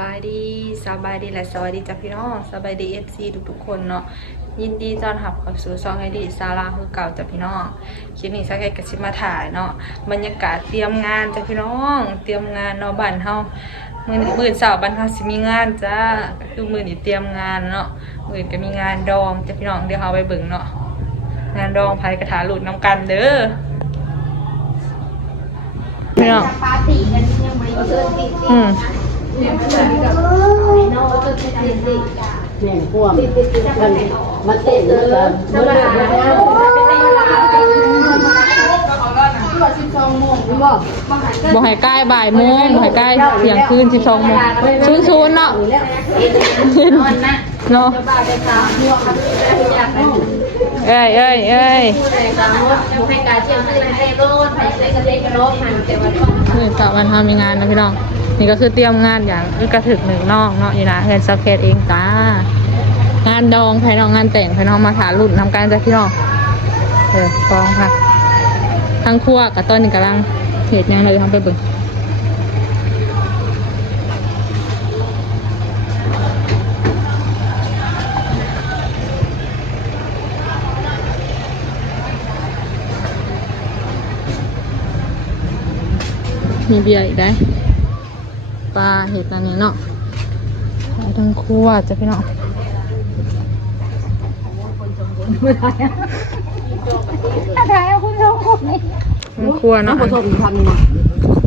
บายดีและสวัสดีจ้ะพี่น้องสบายดีFC ทุกๆคนเนาะยินดีต้อนรับเข้าสู่ช่องให้ดีซาร่าคือเก่าจ้ะพี่น้องคลิปนี้สักแค่กระชิบมาถ่ายเนาะบรรยากาศเตรียมงานจ้ะพี่น้องเตรียมงานเนาะบ้านเฮามื้อเช้าบ้านเฮาสิมีงานจ้าก็คือมื้อนี้เตรียมงานเนาะมื้อก็มีงานดองจ้ะพี่น้องเดี๋ยวเฮาไปเบิ่งเนาะงานดองไผกระถาหลุดน้ำกันเด้อพี่น้องเนี่ยพวกมันมาเต้นแล้วก็มาเล่นแล้วบ่ให้ใกล้บ่ายโมงบ่ให้ใกล้เที่ยงคืน12 โมง00เนาะเนาะเอ้ยนี่กะวันทำมีงานนะพี่น้องนี่ก็คือเตรียมงานอย่างกระถึกหนึ่งน้องเนาะนี่นะเงินซับเพจเองจ้างานดองภายนอกงานแต่งภายนอกมาถารุ่นทำการจ้ะพี่น้องฟองค่ะทั้งครัวกับต้นนี่กำลังเห็ดยังเลยทำไปเบิ่งมีเบียร์อีกได้ปลาเห็ดอันนี้เนาะทั้งครัวจ้ะพี่น้องทั้งครัวเนาะผสมทำนี่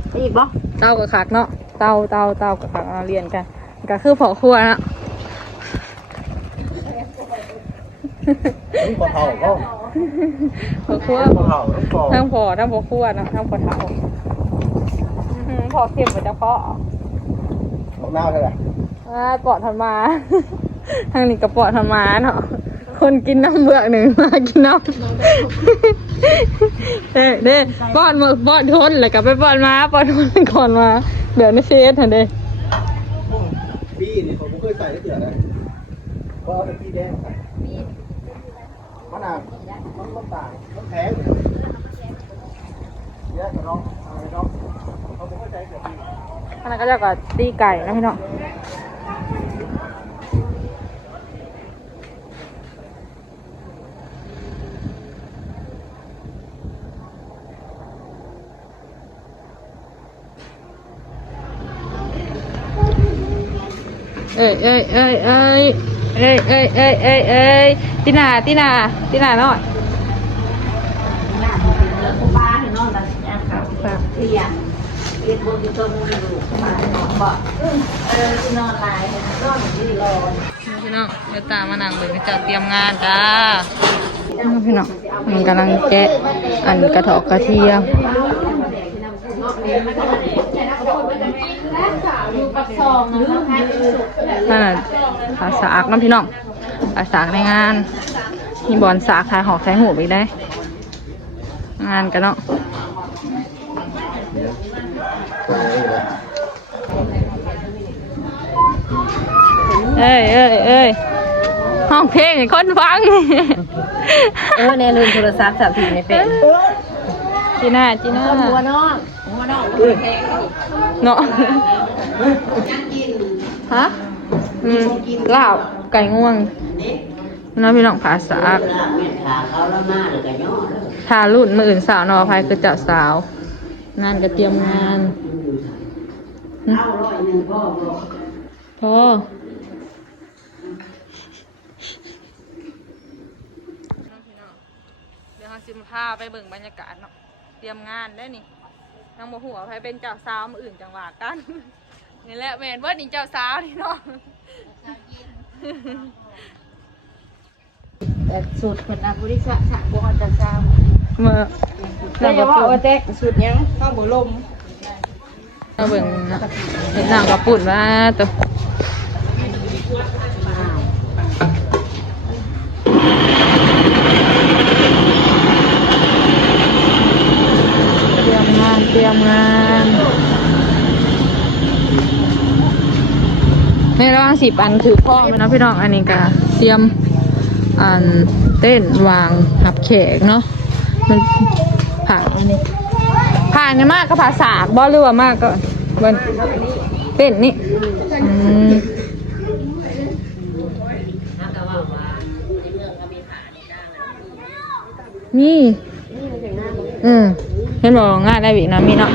ไปอีกบ่ เต้ากับขักเนาะเต้ากับขักเอาเรียนกันก็คือพอครัวเนาะ พอเท่าก็ พอครัว พอเท่าทั้งพอครัวเนาะทั้งพอเท่าพอเค็มเหมือนจะเพาะ บอกหน้าเท่าไหร่ ปอดทำมาทางนี้กระปอดทำมาเนาะคนกินน้ำเบือกหนึ่งมากินน้ำเด้ป้อนทนแล้วก็ไปป้อนมาป้อนทนก่อนมาเดี๋ยวในเฟซเห็นเด้ พี่นี่ผมเคยใส่ได้เดือดนะเพราะเป็นพี่แดงมะนาวมันต่างมันแพงเนี่ยกับน้องอะไรน้องเขาไม่เข้าใจเกิดพี่ อันนั้นก็จะกับตีไก่นะพี่น้องเอ้ยตีนาหน่อยปลาให้น้องกันนะครับเที่ยงเรียนบนต้นอยู่มาบอกนอนลายนอนที่รอ พี่น้องเดี๋ยวตามมานั่งเลยจะเตรียมงานจ้าพี่น้องมันกำลังแกะอันกระเทาะกระเทียมนั่นน่ะภาษาอักน้ำพี่น้องภาษาในงานมีบอลสาขายหอกขายหูไปได้งานกันเนาะเอ้ยห้องเพลงคนฟังในลืมโทรศัพท์3 ทีในเป็นจีน่าหัวน้องเนาะฮะลาบไก่ง่วงน้องพี่น้องภาษาทารุ่นมืออื่นสาวนอภัยคือเจ้าสาวงานก็เตรียมงานพอเดี๋ยวเราสิมาพาไปเบิ่งบรรยากาศเนาะเตรียมงานได้นี่ทั้งหมดหัวภัยเป็นเจ้าสาวมืออื่นจังหวะกันนี่แหละเมนเวิร์ดนี่เจ้าสาวนี่เนาะแต่สูตรคนอาบุริสะสะบัวจะซาเมื่อแต่ว่าเอาแตกสูตรยังข้าวบุลมเราเบิ่งเห็นหนังกระปุ่นว่าตัวเตรียมงานในระหว่าง10 อันถือข้อไหมนะพี่น้องอันนี้ก็เตรียมอันเต้นวางหับแขกเนาะมันผ่านอันนี้ผ่านมากก็ผ่าสากบอหรือว่ามากก็มันเพ ต้นนี่นี่เห็นบอกง่ายได้บีนะมีเนาะ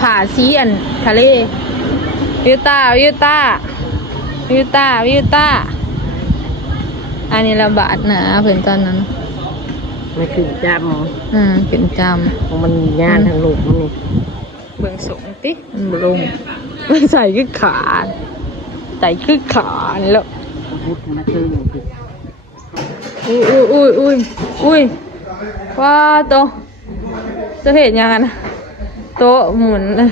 ผ่าซีอันทะเลวิวต้าอันนี้ระบาดนะเพื่อนตอนนั้นมันคือจเป็นจำของมันย่านทางลูกมันนี่เบิ่งสูงติมันบลงไม่ใส่คือขาใส่คือขานี่แล้วพุทธมาซื้ออุ้ยว้าโตจะเห็นยังไงนะโตหมุนเลย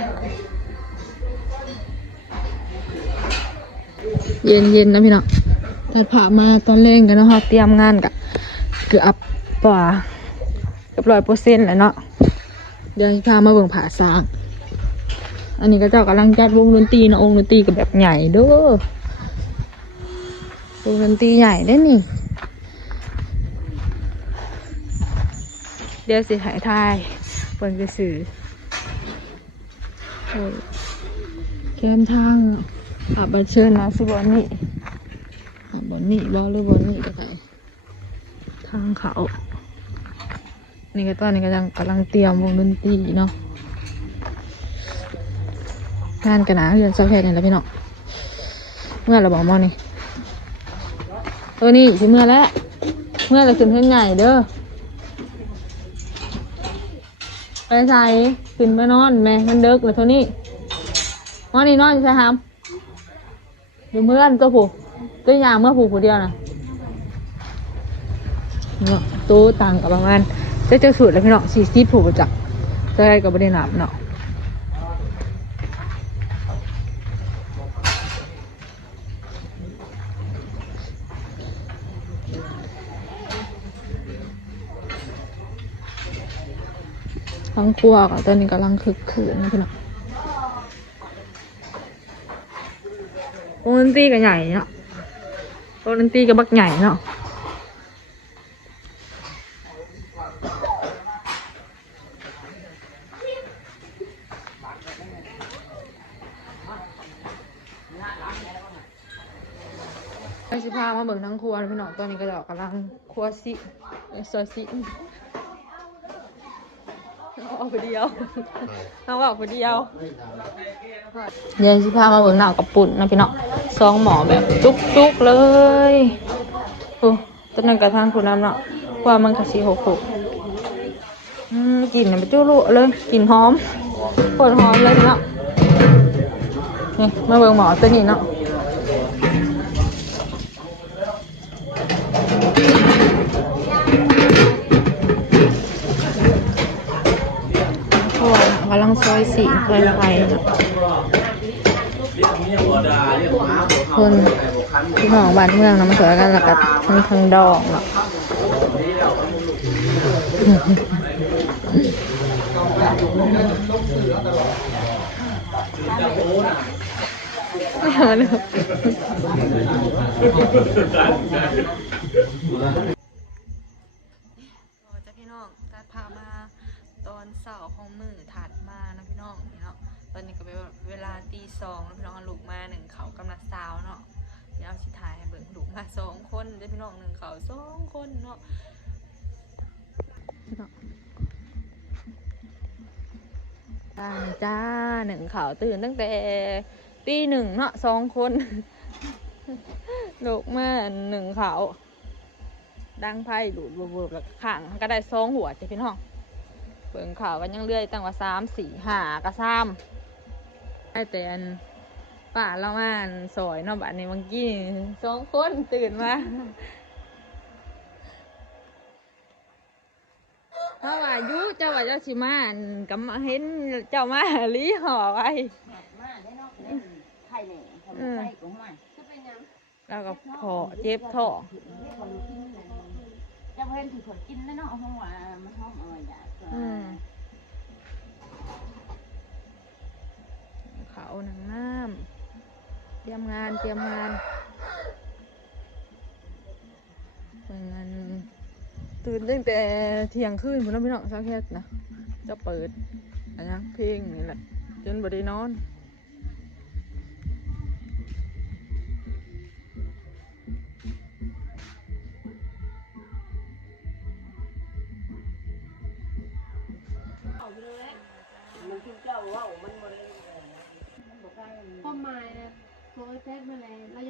เย็นนะพี่น้องตัดผ่ามาตอนเล่นกันนะครับเตรียมงานกับเกือบป่าเกือบ100%แล้วเนาะเดี๋ยวพามาเบิ่งผ่าสร้างอันนี้ก็เจ้ากำลังจัดวงดนตรีนะองค์ดนตรีกับแบบใหญ่เด้อวงดนตรีใหญ่ได้นี่เดี๋ยวสิหายทายเปิดกระสือแคมทางบันเชิญนะสุบอนนี่บอนนี่บอหรือบอนนี่ก็ได้ทางเขานี่ก็ตอนนี้กำลังเตรียมวงดนตรีเนาะงานกันนะเรียนสักแค่นี้แล้วพี่น้องเมื่อเราบอกมอนี่นี่สิเมื่อแล้วเมื่อเราขึ้นเพื่อนใหญ่เด้อไปใส่ขึ้นไปนอนแม่มันเด็กเลยเท่านี้นอนนี่นอนใช่ครับอยู่เมื่อนตัวผู้ตัวยางเมื่อผู้เดียวนะเนาะตู้ต่างกับประมาณจะสูตรแล้วพี่น้อง40ผู้ประจักษ์จะได้กับบริณาบเนาะทั้งครัวกับตอนนี้กำลังคึกคืนนะพี่น้องวงดนตรีก็ใหญ่เนาะวงดนตรีก็บักใหญ่เนาะไปสิพามาเบิ่งทั้งครัวพี่น้องตอนนี้ก็กำลังครัวซิซอยซิเอาไปเดียวเอาออกไปเดียวเดี๋ยวสิพามาเบิ่งหน้ากับปุ่นนะพี่น้อง2หมอแบบจุกๆเลยโอ้ตอนนั้นกระทั่งคุณน้ำเนาะว่ามันกระสีหกกลิ่นไปจุลุเลยกลิ่นหอมปวดหอมเลยเนาะนี่มาเบิ่งหมอตัวนี้เนาะกำลังซอยสีไฟไฟคนที่หนองบ้านเมืองนะมันสวยกันแล้วก็มีทางดองเนาะมาเลยจะพี่น้องตัดพามาตอนเสาร์ของมือถัดมานะพี่น้องนี่เนาะตอนนี้ก็เป็นเวลาตี 2แล้วพี่น้องลูกมา1เขากำลังสาวเนาะเดี๋ยวสิถ่ายให้เบิ่งลูกมา2คนจะพี่น้อง1เขา2คนเนาะพี่น้องจ้า1เขาตื่นตั้งแต่ตี 1เนาะ2คนลูกมา1เขาดังไพ่หลุดบวบๆแล้วข้างก็ได้2หัวจ้ะพี่น้องเบิ่งข่าวกันยังเรื่อยตั้งว่า3 4 5กระซ้ำไอ้แต่อันป่าเรามาสอยเนาะบ้านนี้เมื่อกี้2คนตื่นมาเพราะว่ายุเจ้าว่าเจ้าชิมากับเห็นเจ้ามาลีห่อไว้แล้วก็พอเจ็บท้องจะเพิ่นถือขวดกินแล้วเนาะห้องว่ามันห้องอร่อยจ้ะเขาหนังน้ำเตรียมงานตื่นตั้งแต่เที่ยงคืนผมต้องไปนอนซักแค่นะจะเปิด อันยังเพลงนี่แหละจนบ่ได้นอนพ่อไม้นะโทรแจ้งมาแล้ว